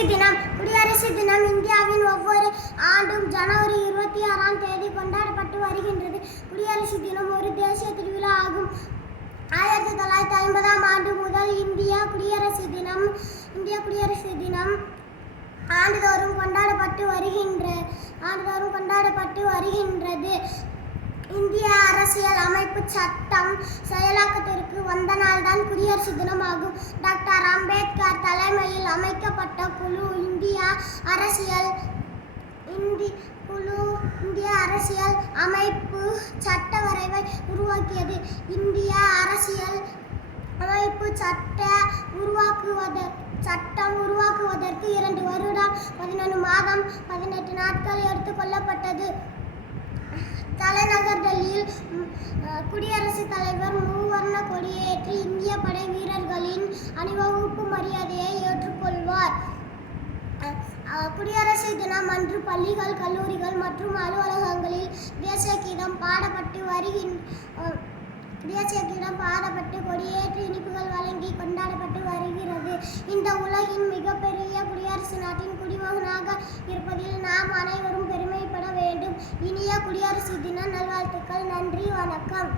குடியரசு தினம் இந்தியாவின் ஒவ்வொரு ஆண்டும் ஜனவரி 26ஆம் தேதி கொண்டாடப்பட்டு வருகின்றது. குடியரசு தினம் ஒரு தேசிய திருவிழா ஆகும். 1950ஆம் ஆண்டு முதல் இந்திய குடியரசு தினம் ஆண்டுதோறும் கொண்டாடப்பட்டு வருகின்றது. இந்திய அரசியல் அமைப்பு சட்டம் செயலாக்கத்திற்கு வந்த நாள்தான் குடியரசு தினம் ஆகும். டாக்டர் அம்பேத்கர் தலைமையில் அமைக்கப்பட்ட குழு இந்திய அரசியல் அமைப்பு சட்ட வரைவை உருவாக்கியது. இந்திய அரசியல் அமைப்பு சட்டம் உருவாக்குவதற்கு 2 வருடம் 11 மாதம் 18 நாட்கள் எடுத்துக்கொள்ளப்பட்டது. தலைநகர் டெல்லியில் குடியரசுத் தலைவர் மூவர்ண கொடியேற்றி இந்திய படை வீரர்களின் அணிவகுப்பு மரியாதையை ஏற்றுக்கொள்வார். குடியரசு தினம் அன்று பள்ளிகள், கல்லூரிகள் மற்றும் அலுவலகங்களில் தேசிய கீதம் பாடப்பட்டு கொடியேற்றி இனிப்புகள் வழங்கி கொண்டாடப்பட்டு வருகிறது. இந்த உலகின் மிகப்பெரிய குடியரசு நாட்டின் குடிமகனாக இருப்பதில் நாம் அனைவரும் பெருமைப்பட வேண்டும். இனிய குடியரசு தின நல்வாழ்த்துக்கள். நன்றி, வணக்கம்.